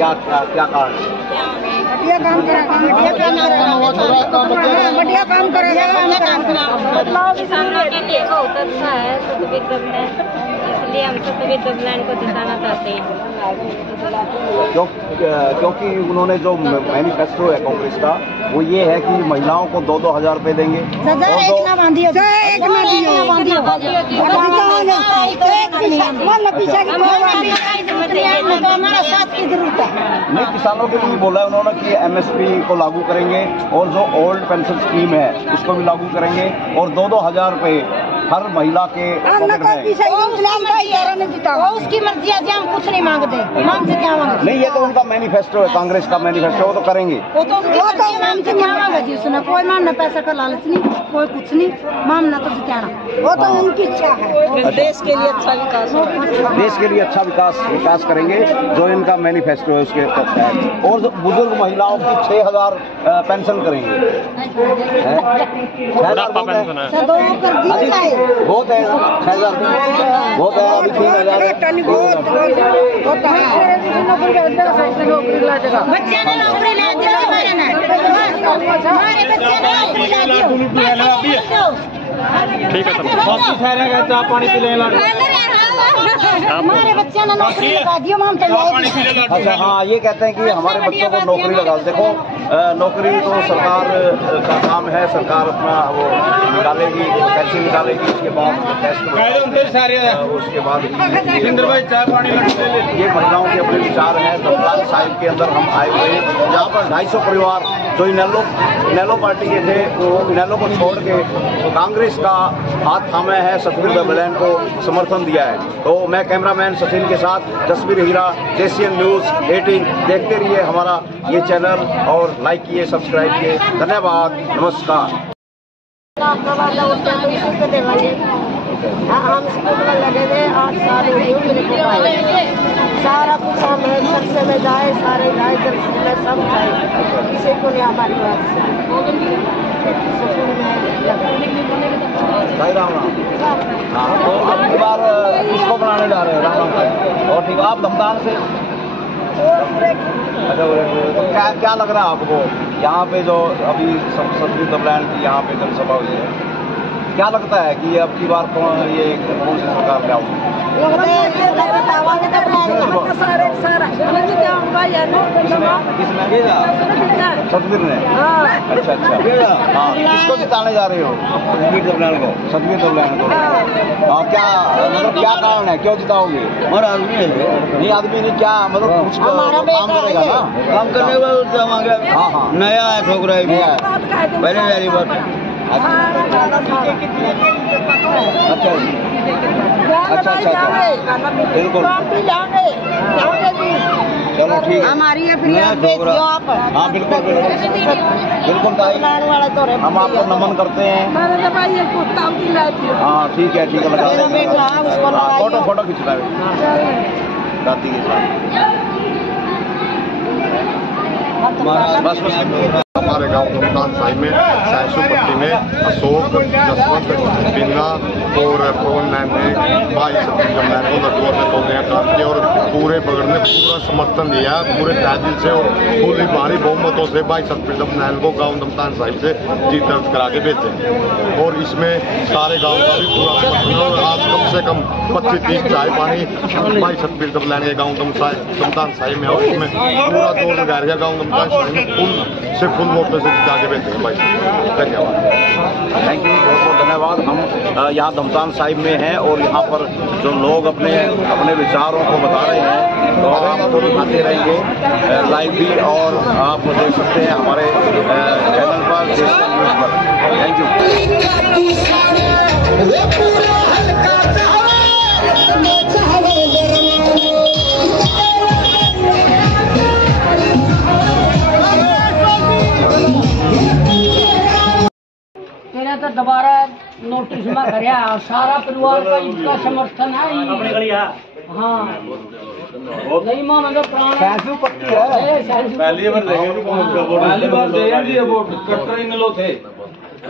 क्या क्या क्या कारण? बढ़िया काम करेगा, बढ़िया काम करेगा। बदलाव किसानों के लिए बहुत अच्छा है सतबीर दबलैन, इसलिए हम सतबीर दबलैन को जिताना चाहते हैं। क्योंकि उन्होंने जो मैनिफेस्टो है कांग्रेस का वो ये है कि महिलाओं को 2-2 हजार रुपए देंगे। नहीं, किसानों के लिए बोला है उन्होंने कि MSP को लागू करेंगे और जो ओल्ड पेंशन स्कीम है उसको भी लागू करेंगे और 2-2 हजार रुपए हर महिला के पॉकेट में। उसकी मर्जी है, हम कुछ नहीं मांगते, हमसे क्या मांगते? नहीं, ये तो उनका मैनिफेस्टो है, कांग्रेस का मैनिफेस्टो, वो तो करेंगे। वो तो हमसे क्या मांगा जी उसने? कोई मांगना पैसा का लालच नहीं, कोई कुछ नहीं मांगना, तो जिताना वो तो उनकी इच्छा है। देश के लिए अच्छा विकास, देश के लिए अच्छा विकास करेंगे जो इनका मैनिफेस्टो है उसके तहत। और जो बुजुर्ग महिलाओं की 6,000 पेंशन करेंगे। बहुत है 6,000 बहुत है, अभी 3,000 बच्चे ने नौकरी ले दी, हमारे बच्चे ने नौकरी ले दी। ठीक है सर, चाय पानी पी लेंगे। हमारे बच्चे ने नौकरी लगा दी, हम तो अच्छा, हाँ, ये कहते हैं कि हमारे बच्चों को नौकरी लगा। देखो, नौकरी तो सरकार का काम है, सरकार अपना वो निकालेगी, पैसे निकालेगी, उसके बाद टेस्ट, उसके बाद ये महिलाओं के अपने विचार हैं। दमदान साहिब के अंदर हम आए हुए, जहाँ पर 250 परिवार जो इनेलो पार्टी के थे वो इनेलो को छोड़ के तो कांग्रेस का हाथ थामे है, सतबीर दबलैन को समर्थन दिया है। तो मैं कैमरामैन सचिन के साथ जसवीर हीरा, JCN News 18 देखते रहिए हमारा ये चैनल और लाइक किए, सब्सक्राइब किए। धन्यवाद, नमस्कार। हम लगे थे 8 साल हो गए मेरे को पाए, सारा कुछ हम सबसे में जाए, सारे जाए, जब सब जाए, किसी को नहीं हमारी बात भाई राम राम। हाँ, तो अब की बार किसको बनाने जा रहे हैं? राम राम। और ठीक, आप दमदान से? अच्छा, तो क्या लग रहा है आपको यहाँ पे जो अभी सतबीर दबलैन की यहाँ पे जनसभा हुई है, क्या लगता है कि अब की बार कौन सी सरकार क्या होगी? सतबीर ने? अच्छा, हाँ, किसको जिताने जा रहे हो? सतबीर दबलैन को। सतबीर दबलैन को। हाँ, क्या मतलब क्या कारण है, क्यों जिताओगे? हमारा आदमी है, ये आदमी ने क्या मतलब कुछ काम करेगा ना? काम करने वाले। हाँ हाँ, नया है, ठोकरा है, पहले वाली बात है। अच्छा, बिल्कुल, चलो ठीक है, हमारी है फिर आप। हाँ, बिल्कुल बिल्कुल, हम आपको नमन करते हैं। हाँ, ठीक है, लगा फोटो खिंचना है दादी के साथ। हमारे गांव दमदान साहिब में सैसु पट्टी में अशोक, जसवंत, बिन्ना और पवन ने भाई सतबीर दबलैन को लड्डुओं से तोड़ने का काम किया और पूरे बगड़ ने पूरा समर्थन दिया, पूरे तहदिल से और पूरी भारी बहुमतों से भाई सतबीर दबलैन को गांव दमदान साहिब से जीत दर्ज करा के भेजे। और इसमें सारे गाँव का भी पूरा समर्थन है और आज कम से कम 25-30 चाय पानी भाई सतबीर दबलैन के गाँव दमदान साहिब में और उसमें पूरा दौर लगा रहा गाँव दमदान साहिब में फुल वोट से जिता के भेजते हैं भाई। धन्यवाद, थैंक यू, बहुत बहुत धन्यवाद। हम यहाँ दमदान साहिब में हैं और यहाँ पर जो लोग अपने विचारों को बता रहे हैं तो आपको दिखाते रहेंगे लाइव भी, और आप देख सकते हैं हमारे चैनल पर, JCN News पर। Thank you. तो दोबारा नोटिस में कराया, सारा परिवार का इसका समर्थन है। हाँ, नहीं मानो सैसु पट्टी है, पहली बार देंगे वोट कट्टर इनलो थे।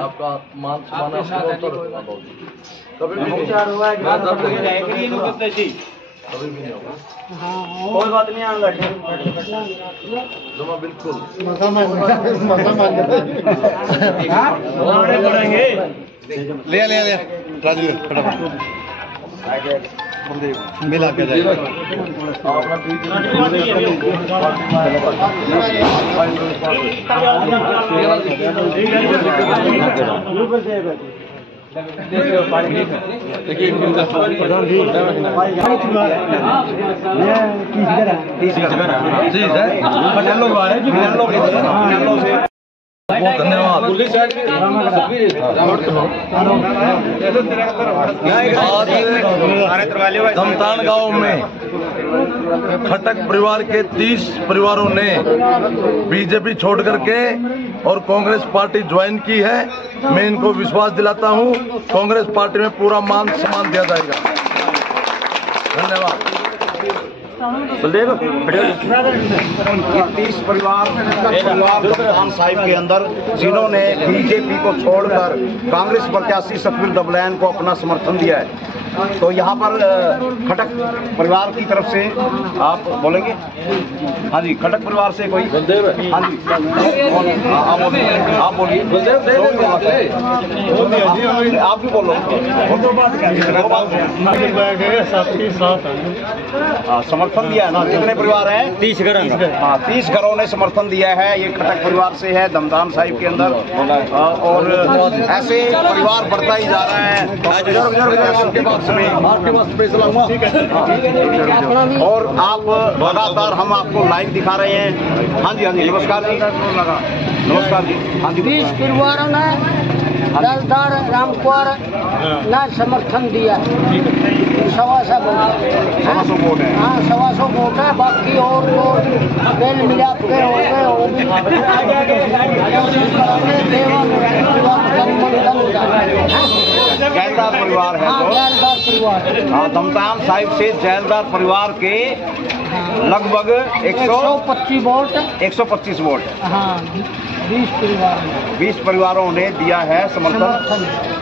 आपका मान सम्मान कभी भी नहीं होगा। कोई बात नहीं आएगा बिल्कुल ले राजू फटाफट मिला के जाएगा। धन्यवाद। दमतान गांव में खटक परिवार के 30 परिवारों ने बीजेपी छोड़ करके और कांग्रेस पार्टी ज्वाइन की है। मैं इनको विश्वास दिलाता हूं कांग्रेस पार्टी में पूरा मान सम्मान दिया जाएगा। धन्यवाद। बलदेव ये 30 परिवार दमतान साहिब के अंदर जिन्होंने बीजेपी को छोड़कर कांग्रेस प्रत्याशी सतवीर दबलैन को अपना समर्थन दिया है, तो यहाँ पर खटक परिवार की तरफ से आप बोलेंगे? हाँ जी, खटक परिवार से कोई? हाँ जी, आप बोलिए। आप भी बोलो। समर्थन दिया है ना? कितने परिवार हैं? 30 घरों। हाँ, 30 घरों ने समर्थन दिया है। ये खटक परिवार से है दमतान साहिब के अंदर, और ऐसे परिवार बढ़ता ही जा रहा है। और आप लगातार हम आपको लाइव दिखा रहे हैं। हाँ जी, हाँ जी, नमस्कार जी। नमस्कार जी। हाँ जी, 20 परिवारों ने जलदार रामकुआर ने समर्थन दिया। 125 वोट है। हाँ, 125 वोट है। बाकी और तो मेल मिलाप के हो गए, वो भी जैलदार परिवार है। हाँ, जैलदार परिवार। हाँ, दमतान साहिब से जैलदार परिवार के लगभग 125 वोट। 125 वोट। हाँ, 20 परिवारों ने दिया है समर्थन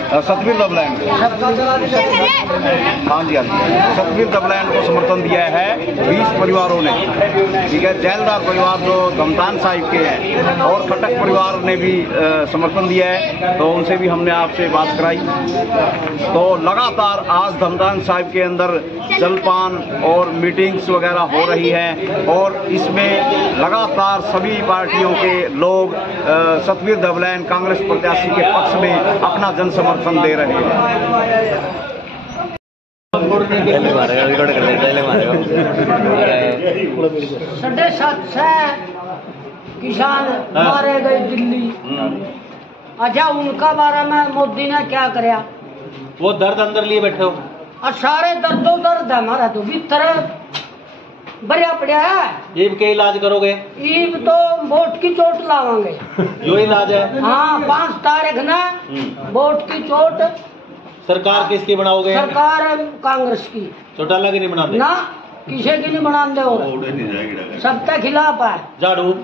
सतवीर दबलैन को। हाँ जी, हाँ जी, सतवीर दबलैन को समर्थन दिया है 20 परिवारों ने। ठीक है, जैलदार परिवार जो दमतान साहिब के हैं, और खटक परिवार ने भी समर्थन दिया है, तो उनसे भी हमने आपसे बात कराई। तो लगातार आज दमतान साहिब के अंदर जलपान और मीटिंग्स वगैरह हो रही हैं, और इसमें लगातार सभी पार्टियों के लोग सतवीर दबलैन कांग्रेस प्रत्याशी के पक्ष में अपना जन समर्थन दे रहे हैं। 750 किसान मारे गए दिल्ली। अच्छा, उनका बारे में मोदी ने क्या कराया? वो दर्द अंदर लिए बैठे हो। और सारे दर्दों दर्द है हमारा, तो भीतर बढ़िया पड़ा है। ईब के इलाज करोगे? ईब तो वोट की चोट लावांगे। जो इलाज है। हाँ, 5 तारीख ना वोट की चोट। सरकार किसकी बनाओगे? सरकार कांग्रेस की। चौटाला की नहीं बनाते ना, किसी की नहीं बनाते हो, सबके खिलाफ है। झाड़ू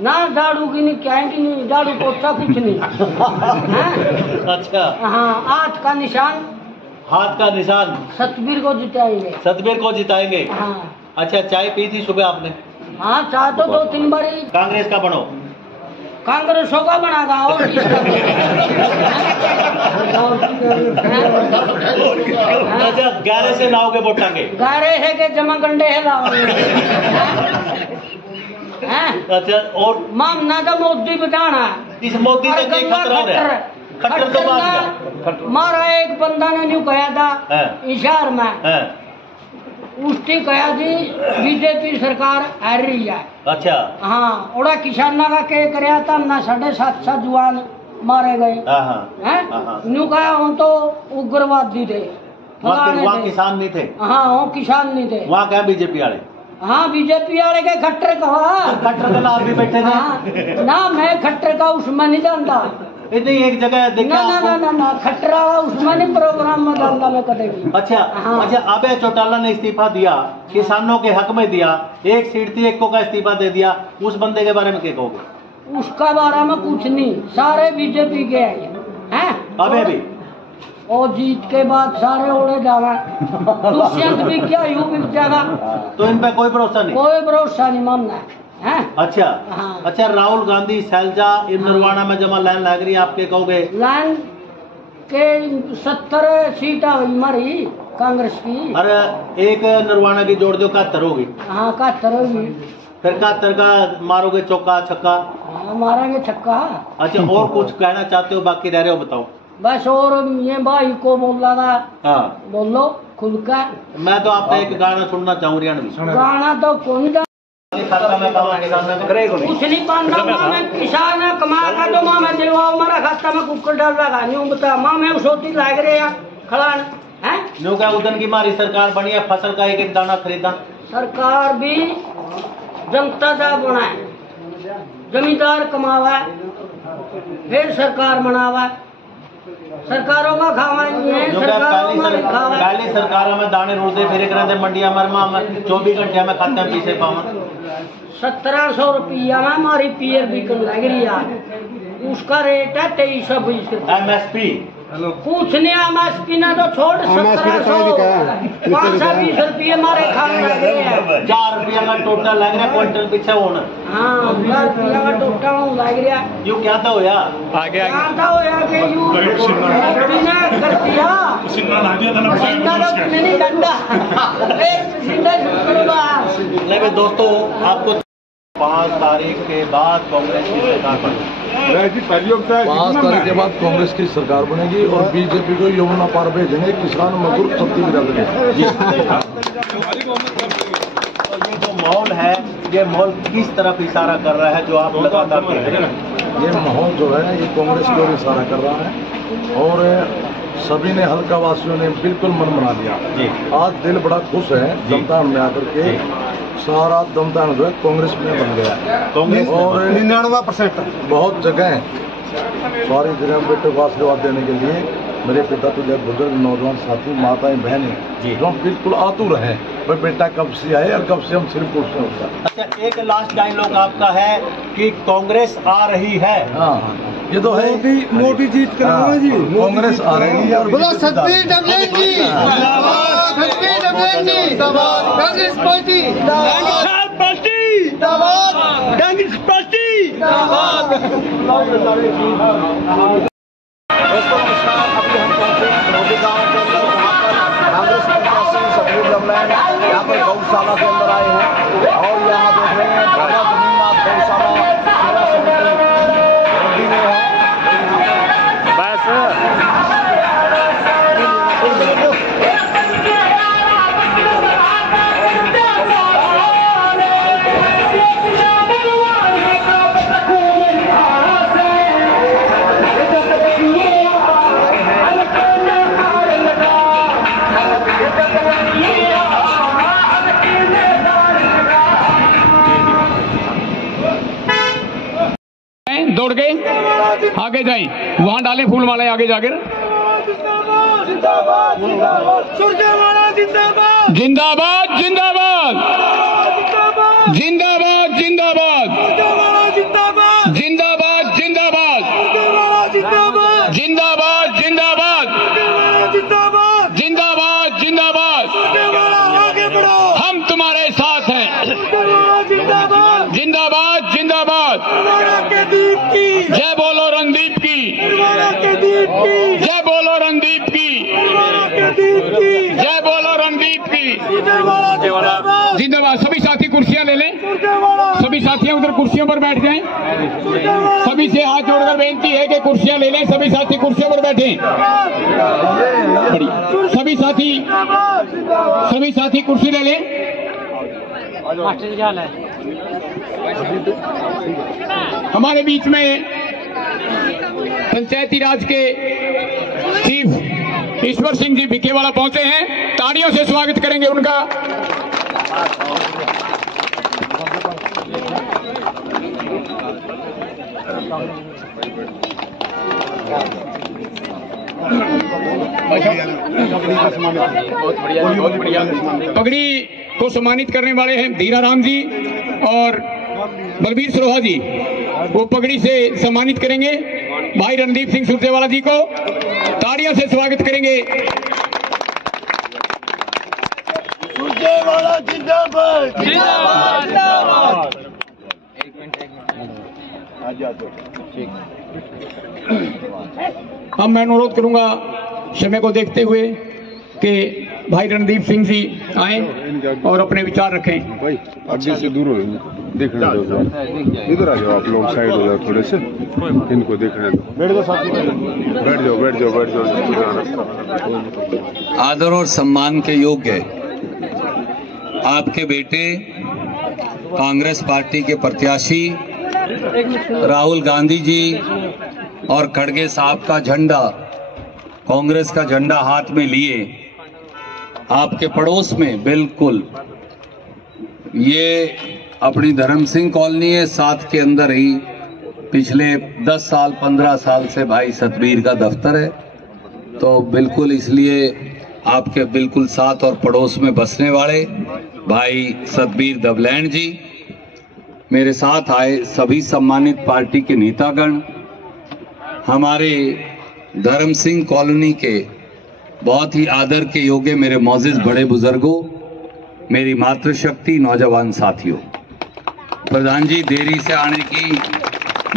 ना, झाड़ू की नहीं, क्या की नहीं, झाड़ू पोछा कुछ नहीं। अच्छा, हाँ, हाथ का निशान। हाथ का निशान सतवीर को जिताएंगे। सतवीर को जिताएंगे। हाँ। अच्छा, चाय पी थी सुबह आपने? हाँ, चाय तो 2-3 बार। कांग्रेस का बनो। कांग्रेसों का बनागा और किसका? अच्छा, 11 से लाओगे वोट टांगे? 11 है के जमा गंडे है लाओगे। अच्छा, और मामना तो मोदी बिठाना है। इस मोदी से नहीं खतरा है। खट्टर तो बात है। मारा एक बंदा ने न्यू कहा था इशार में, उसने कहा थी बीजेपी सरकार आ रही है। अच्छा, हाँ, ओड़ा किसाना का क्या कराया था ना, 750 जुआन मारे गए हैं। न्यू कहा हूँ तो उग्रवादी थे, वहाँ किसान नहीं थे। हाँ, वो किसान नहीं थे। वहाँ क्या बीजेपी वाले? हाँ, बीजेपी वाले के खट्टर कहा। खट्टर का नाम भी बैठे थे। ना, मैं खट्टर का उसमें नहीं जानता। इतनी एक जगह देखा? ना, खट्टरा उसमें नहीं प्रोग्राम में जानता मैं कभी। अच्छा, अच्छा, अबे चौटाला ने इस्तीफा दिया, किसानों के हक में दिया, एक सीट थी, एक को का इस्तीफा दे दिया, उस बंदे के बारे में क्या कहोगे? उसका बारे में कुछ नहीं, सारे बीजेपी के हैं। अबे भी और जीत के बाद सारे उड़े जावा। दुष्यंत भी क्या यूं बिक जाएगा। तो इन पे कोई भरोसा नहीं? कोई भरोसा नहीं मानना है। अच्छा हाँ। अच्छा, राहुल गांधी शैलजा इन निर्वाणा में जमा लाइन लग रही है, आपके कहोगे? लाइन के 70 सीटा हुई हमारी कांग्रेस की। अरे एक निर्वाणा की जोड़ दो 71 होगी। हाँ 71 होगी। फिर 71 का मारोगे चौका छक्का? हाँ मारेंगे छक्का। अच्छा, और कुछ कहना चाहते हो बाकी रह रहे हो, बताओ। बस और ये भाई को बोल रहा था। हाँ बोलो खुल का। मैं तो आपका एक गाना सुनना चाहूँ रियाणवी। गाना तो कोई ना खाता में कुछ नहीं पाता। माँ मैं किसान है, कमा कर दो माँ मैं दिलवाओ, हमारा खाता में कुकर डाल लगा नहीं बता। माँ मैं उसोती लाग रहे हैं खड़ा है। जो क्या उदन की हमारी सरकार बनी है, फसल का एक एक दाना खरीदा। सरकार भी जनता का बनाए, जमींदार कमावा फिर सरकार बनावा। सरकारों का खावा पहली सरकार में दाने रोते फिर करते मंडिया में 24 घंटे में खाते हैं पीछे पावा। 1700 रुपया में हमारी पीयर भी कर लग रही है, उसका रेट है 2320। MSP कुछ नहीं MSP ना तो छोड़ 1700 520 रुपये हमारे खाने लग रहे हैं। 4 रुपया का टोटल लग रहा है क्विंटल पीछे होना। हाँ 4 रुपया का टोटल लग रहा है। यू क्या था होया आगे क्या था होया कि यू बिना कर दिया पसीना तो नहीं गंदा पसीना नहीं भाई दोस्तों, आपको 5 तारीख के बाद कांग्रेस की सरकार बनेगी। 5 तारीख के बाद कांग्रेस की सरकार बनेगी और बीजेपी को यमुना पार भेजेंगे, किसान मजदूर सबकी गिरा। तो ये जो माहौल है, ये माहौल किस तरफ इशारा कर रहा है जो आप लगातार देख रहे हैं? ये माहौल जो है ये कांग्रेस की ओर इशारा कर रहा है और सभी ने हल्का वासियों ने बिल्कुल मन बना लिया। आज दिल बड़ा खुश है जनता में आकर के, सारा दमता जो है कांग्रेस में बन गया कांग्रेस और 99% बहुत जगह सारी जगह बेटे को आशीर्वाद देने के लिए मेरे पिता तुझे बुजुर्ग नौजवान साथी माताएं बहनें जो बिल्कुल आतुर हैं, भाई बेटा कब से आए और कब से हम सिर्फ पूछते होता। अच्छा, एक लास्ट डायलॉग आपका है कि कांग्रेस आ रही है। हाँ ये तो है, मोदी जीत कर जी कांग्रेस आ रही है। बोलो सतबीर डबलेन जी जिंदाबाद, सतबीर डबलेन जी जिंदाबाद, कांग्रेस पार्टी जिंदाबाद, पार्टी जिंदाबाद, कांग्रेस पार्टी जिंदाबाद। दोस्तों नमस्कार, अभी हम पहुंचे मोदी गांव के अंदर, वहाँ पर कांग्रेस प्रत्याशी सतबीर डबलेन यहाँ पर गौशाला के अंदर आए हैं और यहाँ देख रहे हैं जगह जमीन आप गौशाला सेवा समिति में है। दौड़ के आगे जाए, वहां डालें फूल मालाएं आगे जाकर। जिंदाबाद जिंदाबाद जिंदाबाद जिंदाबाद जिंदाबाद जिंदाबाद जिंदाबाद जिंदाबाद जिंदाबाद जिंदाबाद जिंदाबाद जिंदाबाद, हम तुम्हारे साथ हैं। जिंदाबाद जिंदाबाद, जय बोलो रणदीप की, जय बोलो रणदीप की, जय बोलो रणदीप की, जिंदाबाद। सभी साथी कुर्सियां ले लें, सभी साथियां उधर कुर्सियों पर बैठ जाएं। सभी से हाथ जोड़कर बेनती है कि कुर्सियां ले लें, सभी साथी कुर्सियों पर बैठें। सभी साथी कुर्सी ले लें। हमारे बीच में पंचायती राज के चीफ ईश्वर सिंह जी भिकेवाला पहुंचे हैं, तालियों से स्वागत करेंगे उनका। पगड़ी को सम्मानित करने वाले हैं धीरा राम जी और बलबीर सरोहा जी, वो पगड़ी से सम्मानित करेंगे भाई रणदीप सिंह सुरजेवाला जी को। ताड़ियों से स्वागत करेंगे। अब मैं अनुरोध करूंगा समय को देखते हुए कि भाई रणदीप सिंह जी आए और अपने विचार रखें। भाई आगे से दूर हो, देखने दो, इधर आ जाओ आप लोग, साइड हो जाओ थोड़े से, इनको देखने दो। बैठ जाओ साथी, बैठ जाओ बैठ जाओ बैठ जाओ। आदर और सम्मान के योग्य आपके बेटे कांग्रेस पार्टी के प्रत्याशी राहुल गांधी जी और खड़गे साहब का झंडा, कांग्रेस का झंडा हाथ में लिए आपके पड़ोस में, बिल्कुल ये अपनी धर्म सिंह कॉलोनी है, साथ के अंदर ही पिछले 10 साल 15 साल से भाई सतबीर का दफ्तर है, तो बिल्कुल इसलिए आपके बिल्कुल साथ और पड़ोस में बसने वाले भाई सतबीर दबलैंड जी, मेरे साथ आए सभी सम्मानित पार्टी के नेतागण, हमारे धर्म सिंह कॉलोनी के बहुत ही आदर के योग्य मेरे मौजिज बड़े बुजुर्गों, मेरी मातृशक्ति नौजवान साथियों। प्रधान जी देरी से आने की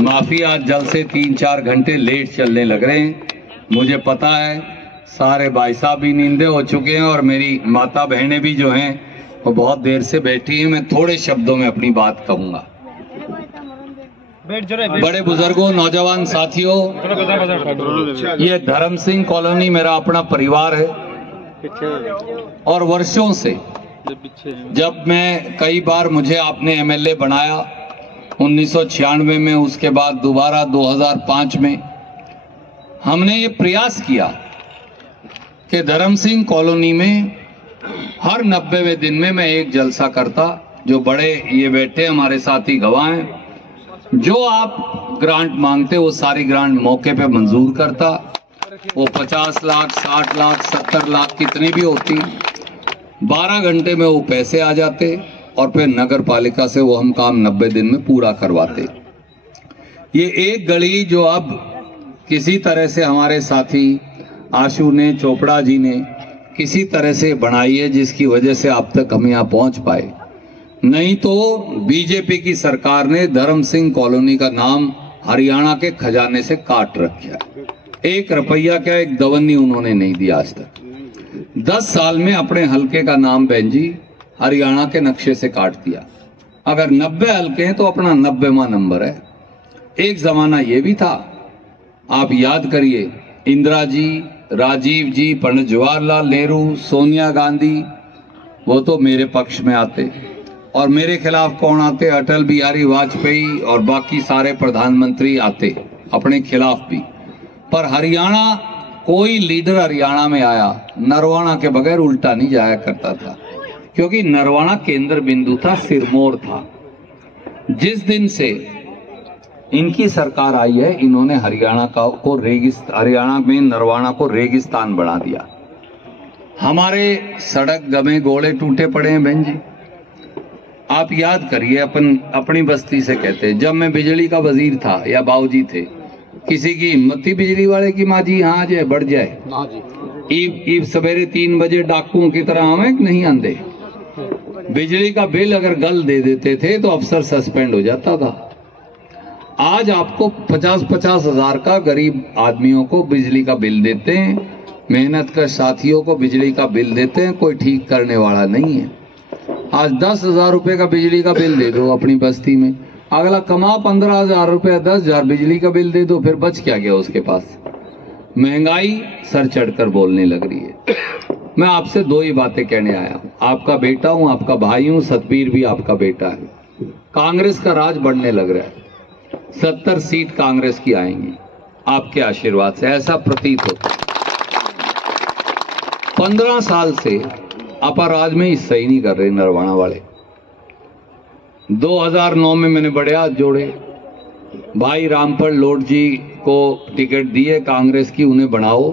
माफी, आज जल से 3-4 घंटे लेट चलने लग रहे हैं, मुझे पता है सारे भाई साहब भी नींदे हो चुके हैं और मेरी माता बहनें भी जो हैं वो बहुत देर से बैठी हैं। मैं थोड़े शब्दों में अपनी बात कहूंगा। बड़े बुजुर्गों, नौजवान साथियों, ये धर्म सिंह कॉलोनी मेरा अपना परिवार है और वर्षों से, जब मैं कई बार मुझे आपने एमएलए बनाया 1996 में, उसके बाद दोबारा 2005 में, हमने ये प्रयास किया कि धर्म सिंह कॉलोनी में हर 90वें दिन में मैं एक जलसा करता। जो बड़े ये बैठे हमारे साथी गवाह हैं, जो आप ग्रांट मांगते वो सारी ग्रांट मौके पे मंजूर करता। वो 50 लाख 60 लाख 70 लाख कितनी भी होती, 12 घंटे में वो पैसे आ जाते और फिर नगर पालिका से वो हम काम 90 दिन में पूरा करवाते। ये एक गली जो अब किसी तरह से हमारे साथी आशु ने, चोपड़ा जी ने किसी तरह से बनाई है, जिसकी वजह से आप तक हम यहाँ पहुंच पाए, नहीं तो बीजेपी की सरकार ने धर्म सिंह कॉलोनी का नाम हरियाणा के खजाने से काट रखा है। 1 रुपया क्या, एक दवन्नी उन्होंने नहीं दिया आज तक। 10 साल में अपने हलके का नाम बहन जी हरियाणा के नक्शे से काट दिया। अगर 90 हलके हैं तो अपना 90वां नंबर है। एक जमाना ये भी था, आप याद करिए, इंदिरा जी, राजीव जी, पंडित जवाहरलाल नेहरू, सोनिया गांधी, वो तो मेरे पक्ष में आते और मेरे खिलाफ कौन आते, अटल बिहारी वाजपेयी और बाकी सारे प्रधानमंत्री आते अपने खिलाफ भी। पर हरियाणा, कोई लीडर हरियाणा में आया नरवाना के बगैर उल्टा नहीं जाया करता था, क्योंकि नरवाना केंद्र बिंदु था, सिरमौर था। जिस दिन से इनकी सरकार आई है, इन्होंने हरियाणा को हरियाणा में नरवाना को रेगिस्तान बना दिया। हमारे सड़क गमे गोले टूटे पड़े हैं बहन जी। आप याद करिए, अपनी बस्ती से कहते, जब मैं बिजली का वजीर था या बाबूजी थे, किसी की हिम्मत थी बिजली वाले की, माँ जी हाँ जाए बढ़ जाए, ईब सवेरे 3 बजे डाकुओं की तरह हमें नहीं आंदे। बिजली का बिल अगर गल दे देते थे तो अफसर सस्पेंड हो जाता था। आज आपको 50-50 हजार का गरीब आदमियों को बिजली का बिल देते हैं, मेहनत कर साथियों को बिजली का बिल देते हैं, कोई ठीक करने वाला नहीं है। आज 10,000 रुपए का बिजली का बिल दे दो अपनी बस्ती में, अगला कमा 15,000 रुपए, 10,000 बिजली का बिल दे दो, फिर बच क्या गया उसके पास। महंगाई सर चढ़कर बोलने लग रही है। मैं आपसे 2 ही बातें कहने आया हूं, आपका बेटा हूं, आपका भाई हूं, सतबीर भी आपका बेटा है। कांग्रेस का राज बढ़ने लग रहा है, 70 सीट कांग्रेस की आएंगी आपके आशीर्वाद से, ऐसा प्रतीत होता है। 15 साल से अपा राज में हिस्सा ही नहीं कर रहे नरवाना वाले। 2009 में मैंने बड़े हाथ जोड़े, भाई रामफल लोट जी को टिकट दिए कांग्रेस की, उन्हें बनाओ,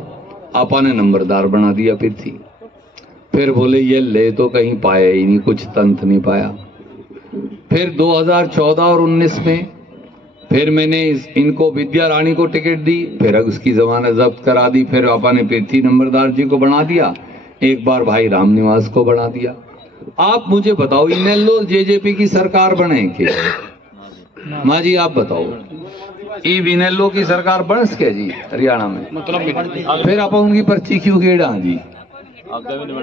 आपा ने नंबरदार बना दिया। फिर बोले ये ले तो कहीं पाया ही नहीं, कुछ तंत नहीं पाया। फिर 2014 और 19 में फिर मैंने इनको विद्या रानी को टिकट दी, फिर उसकी जमानत जब्त करा दी, फिर पापा ने पृथ्वी नंबरदार जी को बना दिया, एक बार भाई रामनिवास को बना दिया। आप मुझे बताओ इनेलो जेजेपी की सरकार बने के माँ जी, आप बताओ ई इनेलो की सरकार बन सके जी हरियाणा में, फिर आप उनकी पर्ची क्यों गेड़ा जी?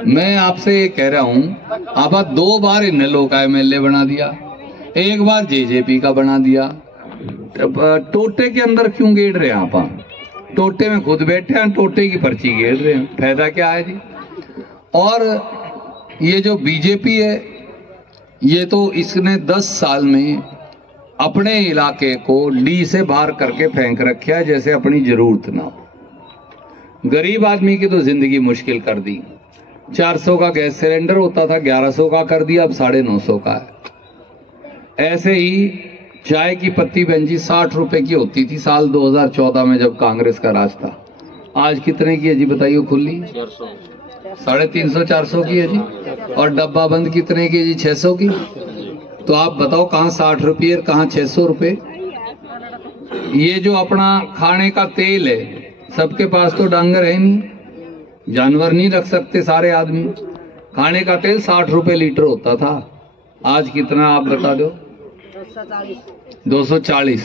मैं आपसे ये कह रहा हूँ, आप 2 बार इनेलो का एमएलए बना दिया, एक बार जेजेपी का बना दिया, टोटे के अंदर क्यों गेड़ रहे हैं आप? टोटे में खुद बैठे हैं, टोटे की पर्ची गेड़ रहे हैं, फायदा क्या है जी? और ये जो बीजेपी है, ये तो इसने 10 साल में अपने इलाके को डी से बाहर करके फेंक रखा है जैसे अपनी जरूरत ना हो। गरीब आदमी की तो जिंदगी मुश्किल कर दी। 400 का गैस सिलेंडर होता था, 1100 का कर दिया, अब 950 का है। ऐसे ही चाय की पत्ती बहनजी 60 रुपए की होती थी साल 2014 में जब कांग्रेस का राज था। आज कितने की है जी बताइए? खुली 350 400 की है जी। और डब्बा बंद कितने की है जी? 600 की। तो आप बताओ कहाँ 60 रुपये और कहाँ 600 रुपये? ये जो अपना खाने का तेल है, सबके पास तो डांगर है नहीं, जानवर नहीं रख सकते सारे आदमी। खाने का तेल 60 रुपए लीटर होता था, आज कितना आप बता दो? 240।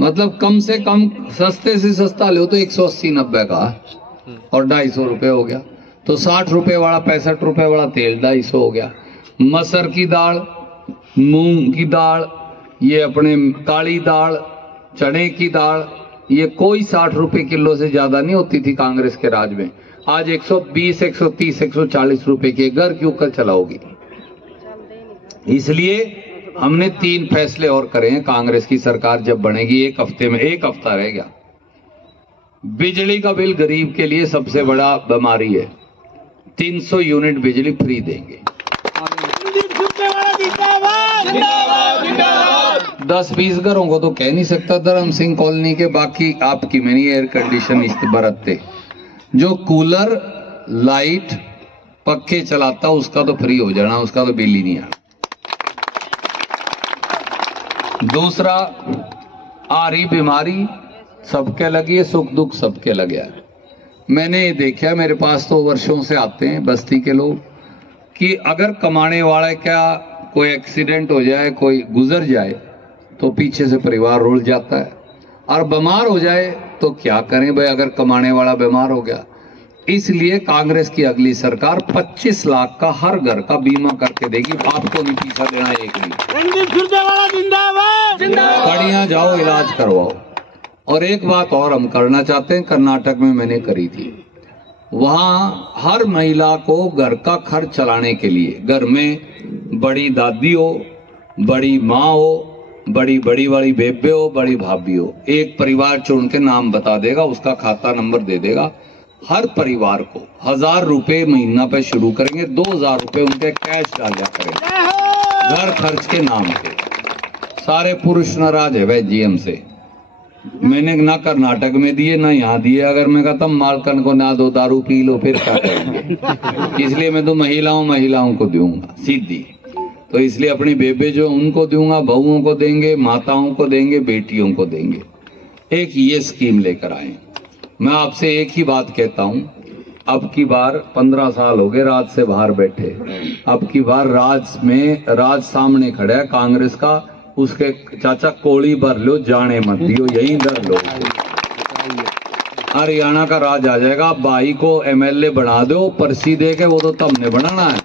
मतलब कम से कम सस्ते से सस्ता लो तो 180-90 का और 250 रुपए हो गया। तो 60 रुपए वाला 65 रुपए वाला तेल 250 हो गया। मसर की दाल, मूंग की दाल, ये अपने काली दाल, चने की दाल, ये कोई 60 रुपए किलो से ज्यादा नहीं होती थी कांग्रेस के राज में। आज 120, 130, 140 रुपए के घर क्यों कर चलाओगी? इसलिए हमने 3 फैसले और करे हैं। कांग्रेस की सरकार जब बनेगी, 1 हफ्ते में, 1 हफ्ता रह गया। बिजली का बिल गरीब के लिए सबसे बड़ा बीमारी है। 300 यूनिट बिजली फ्री देंगे। 10-20 घरों को तो कह नहीं सकता धर्म सिंह कॉलोनी के, बाकी आपकी में नहीं एयर कंडीशन बरतते। जो कूलर, लाइट, पक्के चलाता उसका तो फ्री हो जाना, उसका तो बिल ही नहीं आना। दूसरा, आ रही बीमारी सबके लगी है, सुख दुख सबके लगे है। मैंने ये देखा, मेरे पास तो वर्षों से आते हैं बस्ती के लोग, कि अगर कमाने वाला क्या कोई एक्सीडेंट हो जाए, कोई गुजर जाए, तो पीछे से परिवार रुल जाता है। और बीमार हो जाए तो क्या करें भाई, अगर कमाने वाला बीमार हो गया। इसलिए कांग्रेस की अगली सरकार 25 लाख का हर घर का बीमा करके देगी। आपको नहीं पीछा देना एक भी। कड़ियां जाओ, इलाज करवाओ। और एक बात और हम करना चाहते हैं, कर्नाटक में मैंने करी थी। वहां हर महिला को घर का खर्च चलाने के लिए, घर में बड़ी दादी हो, बड़ी माँ हो, बड़ी वाली बेबे हो, बड़ी भाभी हो, एक परिवार चुन के नाम बता देगा, उसका खाता नंबर दे देगा। हर परिवार को 1000 रुपए महीना पे शुरू करेंगे, 2000 रुपए उनके कैश डाला करेंगे घर खर्च के नाम पे। सारे पुरुष नाराज है वह जीएम से। मैंने ना कर्नाटक में दिए ना यहाँ दिए। अगर मैं कहता मालकन को ना दो, दारू पी लो, फिर क्या करेंगे? इसलिए मैं तो महिलाओं को दूंगा सीधी। तो इसलिए अपनी बेबे जो उनको दूंगा, बहुओं को देंगे, माताओं को देंगे, बेटियों को देंगे। एक ये स्कीम लेकर आए। मैं आपसे एक ही बात कहता हूं, अब की बार 15 साल हो गए राज से बाहर बैठे, अब की बार राज सामने खड़ा है कांग्रेस का, उसके चाचा कोड़ी भर लो, जाने मत दियो, यही डर लो। हरियाणा का राज आ जाएगा। भाई को एमएलए बना दो, पर्ची दे के, वो तो तुमने बनाना है,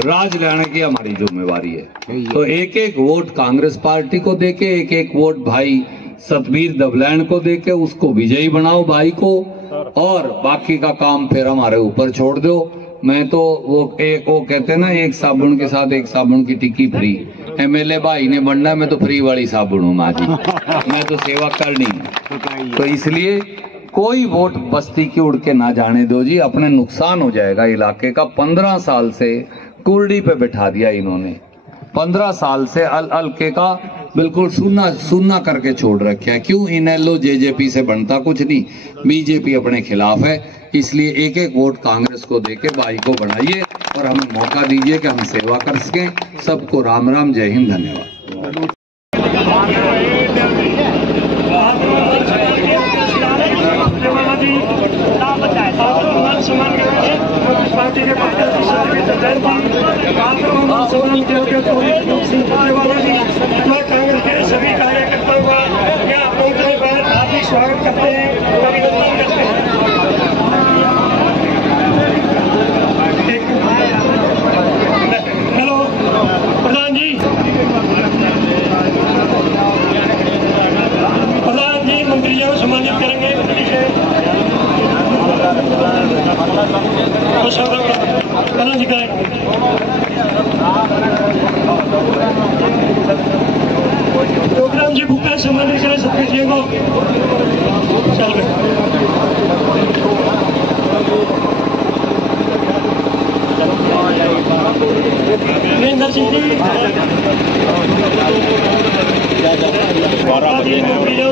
राज लाने की हमारी जिम्मेवारी है। तो एक एक वोट कांग्रेस पार्टी को देके, एक एक वोट भाई सतबीर दबलैंड को देके उसको विजयी बनाओ भाई को, और बाकी का काम फिर हमारे ऊपर छोड़ दो। मैं तो वो कहते हैं ना, एक साबुन के साथ एक साबुन की टिक्की फ्री। एमएलए भाई ने बनना, मैं तो फ्री वाली साबुन हूँ माँ जी, मैं तो सेवा करनी। तो इसलिए कोई वोट बस्ती की उड़ के ना जाने दो जी, अपने नुकसान हो जाएगा इलाके का। 15 साल से कुर्डी पे बैठा दिया इन्होंने, 15 साल से हल्के का बिल्कुल सुनना करके छोड़ रखा है। क्यों? इनेलो जेजेपी से बनता कुछ नहीं, बीजेपी अपने खिलाफ है। इसलिए एक एक वोट कांग्रेस को देके भाई को बनाइए और हमें मौका दीजिए कि हम सेवा कर सकें। सबको राम राम, जय हिंद, धन्यवाद। सम्मान किया चौधरी सिंह सुरजेवाला जी, मैं कांग्रेस के सभी कार्यकर्ताओं का यहाँ पहुँचने पर हार्दिक स्वागत करते हैं, अभिनंदन करते हैं। हेलो प्रधान जी, प्रधान जी मंत्रियों को सम्मानित करेंगे। प्रधान जी करेंगे। प्रोग्राम जी बुक सम्मानित करें सतीश जी को। चल वीरेंद्र सिंह जी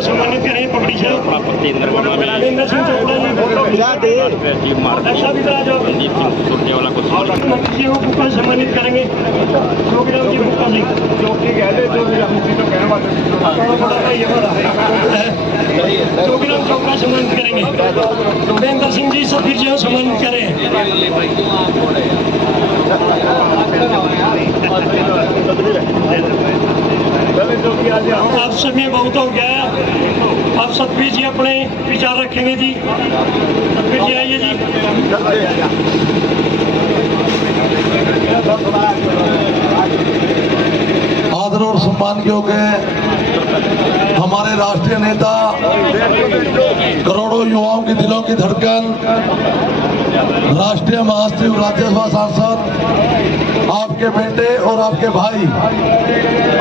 सम्मानित करें पकड़ी से वीरेंद्र सिंह मंत्री को सम्मानित करेंगे। जोगीराम जी गुप्ता जी जोगीराम चौक का सम्मानित करेंगे। वीरेंद्र सिंह जी सतीश जी सम्मानित करें। आप समय बहुत हो गया है, आप सतबीर जी अपने विचार रखेंगे जी। सतबीर जी आइए जी। आदर और सम्मान योग्य हमारे राष्ट्रीय नेता, करोड़ों युवाओं के दिलों की धड़कन, राष्ट्रीय महासचिव, राज्यसभा सांसद, आपके बेटे और आपके भाई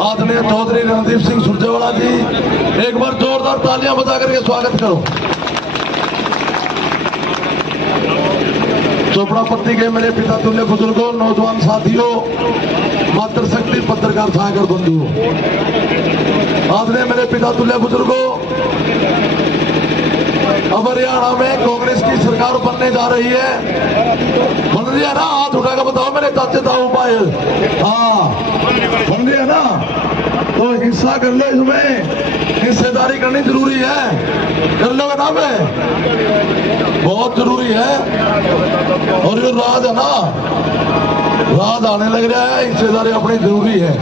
आदरणीय चौधरी रणदीप सिंह सुरजेवाला जी, एक बार जोरदार तालियां बजा करके स्वागत करो। चोपड़ापट्टी के मेरे पिता तुल्य बुजुर्गों, नौजवान साथियों, मातृशक्ति पत्रकार सागर बंधुओं, आदरणीय मेरे पिता तुल्य बुजुर्गों, अब हरियाणा में कांग्रेस की सरकार बनने जा रही है। बन रही है ना? हाथ उठाकर बताओ मेरे चाचे ताऊ भाई। हाँ बन रही है ना? तो हिस्सा कर लो, इसमें हिस्सेदारी करनी जरूरी है। कर लो ना? मैं बहुत जरूरी है। और जो राज है ना, राज आने लग रहा है, हिस्सेदारी अपनी जरूरी है।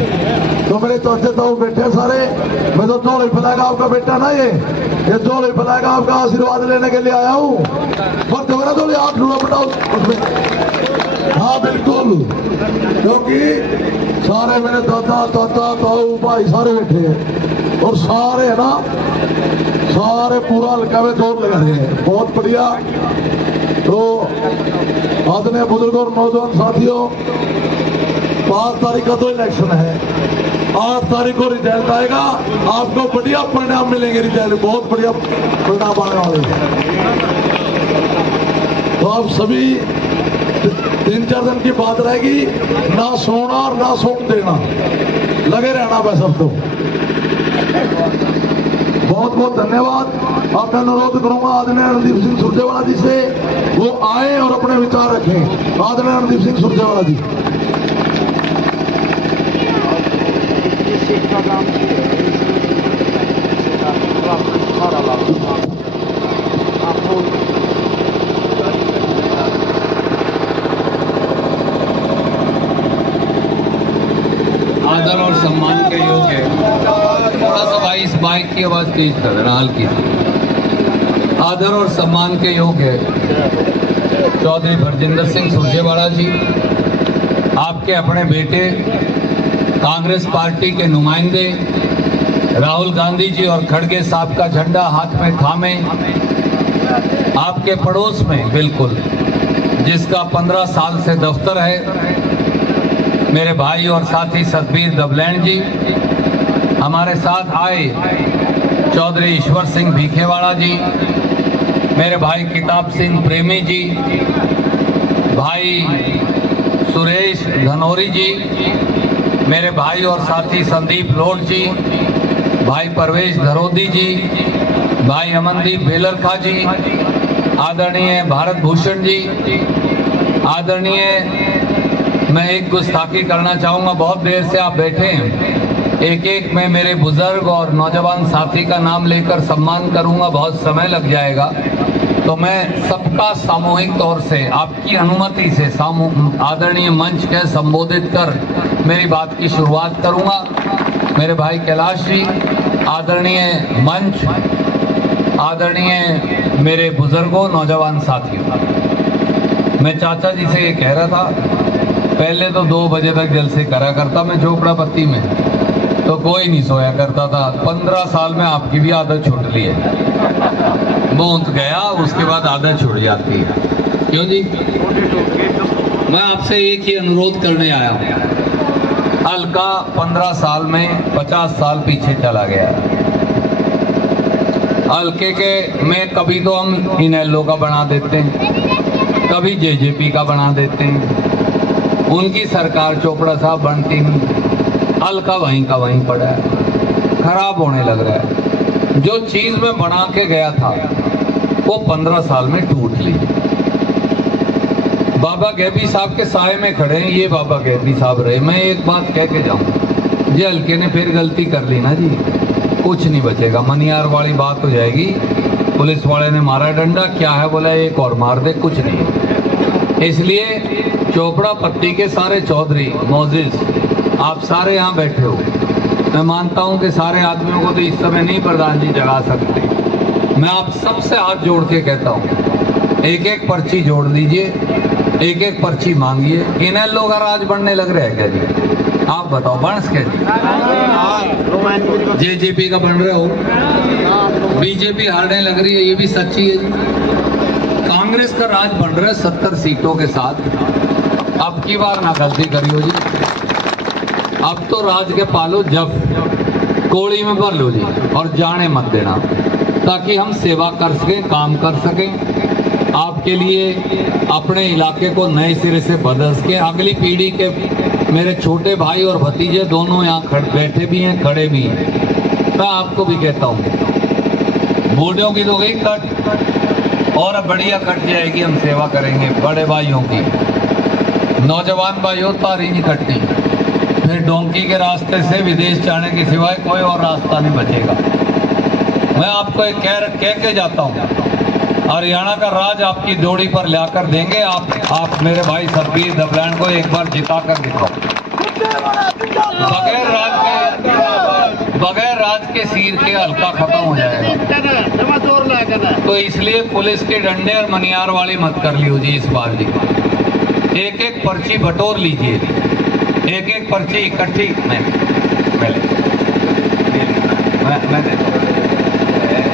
तो मेरे चाचे ताऊ बैठे सारे, मैं तो झोले फैलाएगा आपका बेटा ना, ये झोले फैलाएगा आपका आशीर्वाद लेने के लिए आया हूँ। पर तो मेरा झोले हाथ ढूंढा बताओ उसमें। हाँ बिल्कुल, क्योंकि सारे मेरे दादा चाचा ताऊ भाई सारे बैठे हैं और सारे है ना, सारे पूरा हल्का में जोर लगा रहे हैं। बहुत बढ़िया। तो आदरणीय बुजुर्ग और नौजवान साथियों, 5 तारीख का तो इलेक्शन है, 8 तारीख को रिजल्ट आएगा। आपको बढ़िया परिणाम मिलेंगे, रिजल्ट बहुत बढ़िया परिणाम आने वाले हैं। तो आप सभी 3-4 दिन की बात रहेगी, ना सोना और ना सोन देना, लगे रहना बस सब। तो बहुत बहुत धन्यवाद। अब मैं अनुरोध करूंगा आदरणीय रणदीप सिंह सुरजेवाला जी से, वो आए और अपने विचार रखें। आदरणीय रणदीप सिंह सुरजेवाला जी। आदर और सम्मान के योग्य, थोड़ा सा भाई इस माइक की आवाज तेज कर देना, हल्की। आदर और सम्मान के योग्य चौधरी भरजिंदर सिंह सुरजेवाला जी, आपके अपने बेटे, कांग्रेस पार्टी के नुमाइंदे राहुल गांधी जी और खड़गे साहब का झंडा हाथ में थामे, आपके पड़ोस में बिल्कुल, जिसका 15 साल से दफ्तर है, मेरे भाई और साथी सतबीर दबलैंड जी, हमारे साथ आए चौधरी ईश्वर सिंह भीखेवाड़ा जी, मेरे भाई किताब सिंह प्रेमी जी, भाई सुरेश धनोरी जी, मेरे भाई और साथी संदीप लोट जी, भाई परवेश धरोदी जी, भाई अमनदीप बेलरखा जी, आदरणीय भारत भूषण जी, आदरणीय, मैं एक गुस्ताखी करना चाहूँगा, बहुत देर से आप बैठे हैं, एक मैं मेरे बुजुर्ग और नौजवान साथी का नाम लेकर सम्मान करूँगा, बहुत समय लग जाएगा। तो मैं सबका सामूहिक तौर से आपकी अनुमति से आदरणीय मंच के संबोधित कर मेरी बात की शुरुआत करूंगा। मेरे भाई कैलाश जी, आदरणीय मंच, आदरणीय मेरे बुजुर्गों, नौजवान साथियों, मैं चाचा जी से ये कह रहा था, पहले तो 2 बजे तक जलसे करा करता मैं झोपड़ा पत्ती में, तो कोई नहीं सोया करता था। 15 साल में आपकी भी आदत छूट ली है। बहुत गया, उसके बाद आदत छूट जाती है। क्यों जी? मैं आपसे एक ही अनुरोध करने आया हूँ। हल्का 15 साल में 50 साल पीछे चला गया। हल्के के में कभी तो हम इनेलो का बना देते हैं, कभी जेजेपी का बना देते हैं। उनकी सरकार चोपड़ा साहब बनती नहीं, हल्का वहीं का वहीं पड़ा है, खराब होने लग रहा है। जो चीज मैं बना के गया था वो 15 साल में टूट ली। बाबा गैबी साहब के साए में खड़े हैं, ये बाबा गैबी साहब रहे। मैं एक बात कह के जाऊं, ये हल्के ने फिर गलती कर ली ना जी, कुछ नहीं बचेगा। मनियार वाली बात हो जाएगी। पुलिस वाले ने मारा डंडा, क्या है बोला, एक और मार दे, कुछ नहीं। इसलिए चोपड़ा पत्ती के सारे चौधरी मोजिज, आप सारे यहाँ बैठे हो, मैं मानता हूँ कि सारे आदमियों को तो इस समय नहीं प्रधान जी जगा सकते। मैं आप सबसे हाथ जोड़ के कहता हूँ, एक एक पर्ची जोड़ दीजिए, एक एक पर्ची मांगिए। इनेलो का राज बनने लग रहा है क्या जी? आप बताओ, बंस क्या जी? जेजेपी का बन रहे हो, बीजेपी हारने लग रही है, ये भी सच्ची है जी। कांग्रेस का राज बन रहा है 70 सीटों के साथ। अब की बार ना गलती करियो जी, अब तो राज के पालो जब कोड़ी में भर लो जी, और जाने मत देना, ताकि हम सेवा कर सकें, काम कर सकें, आपके लिए अपने इलाके को नए सिरे से बदल सकें। अगली पीढ़ी के मेरे छोटे भाई और भतीजे दोनों यहाँ बैठे भी हैं, खड़े भी हैं। मैं आपको भी कहता हूँ, बूढ़ों की तो गई कट, और अब बढ़िया कट जाएगी, हम सेवा करेंगे बड़े भाइयों की। नौजवान भाइयों, तारी नहीं कटनी, फिर डोंकी के रास्ते से विदेश जाने के सिवाय कोई और रास्ता नहीं बचेगा। मैं आपको एक कह के जाता हूँ, हरियाणा का राज आपकी डोरी पर लाकर देंगे। आप मेरे भाई सतबीर दबलैंड को एक बार जिता कर दिखाओ। बगैर राज के सीर के हल्का खत्म हो जाएगा। तो इसलिए पुलिस के डंडे और मनियार वाली मत कर लियो जी इस बार जी। एक एक पर्ची बटोर लीजिए, एक एक पर्ची इकट्ठी मैं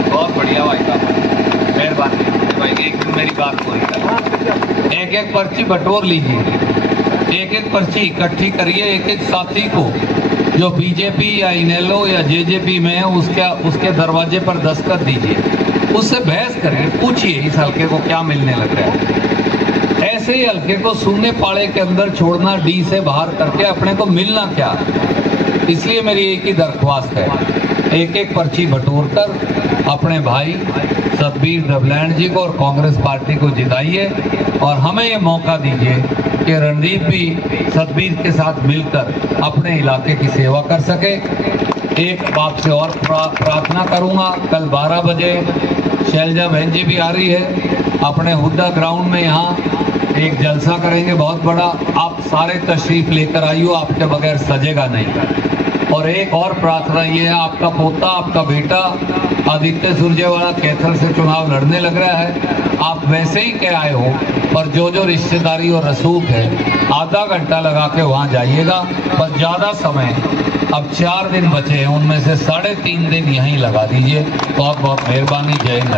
बहुत बढ़िया भाई साहब, मेहरबानी भाई, एक मेरी बात पूरी कर। एक एक पर्ची बटोर लीजिए, एक एक पर्ची इकट्ठी करिए। एक एक साथी को जो बीजेपी या इनेलो या जेजेपी में है उसके दरवाजे पर दस्तखत दीजिए, उससे बहस करिए, पूछिए इस हल्के को क्या मिलने लग रहा है। ऐसे ही हल्के को शून्य पाड़े के अंदर छोड़ना, डी से बाहर करके अपने को मिलना क्या। इसलिए मेरी एक ही दरख्वास्त है, एक एक पर्ची बटोर कर अपने भाई सतबीर दबलैंड जी को और कांग्रेस पार्टी को जिताइए, और हमें ये मौका दीजिए कि रणदीप भी सतबीर के साथ मिलकर अपने इलाके की सेवा कर सके। एक बात से और प्रार्थना करूंगा, कल 12 बजे शैलजा बहन जी भी आ रही है, अपने हुड्डा ग्राउंड में यहाँ एक जलसा करेंगे बहुत बड़ा। आप सारे तशरीफ लेकर आइयो, आपके बगैर सजेगा नहीं। और एक और प्रार्थना ये है, आपका पोता, आपका बेटा आदित्य सुरजेवाला कैथल से चुनाव लड़ने लग रहा है। आप वैसे ही कह आए हो, पर जो जो रिश्तेदारी और रसूख है, आधा घंटा लगा के वहाँ जाइएगा। पर ज़्यादा समय, अब 4 दिन बचे हैं, उनमें से 3.5 दिन यहीं लगा दीजिए। बहुत बहुत मेहरबानी। जय हिंद।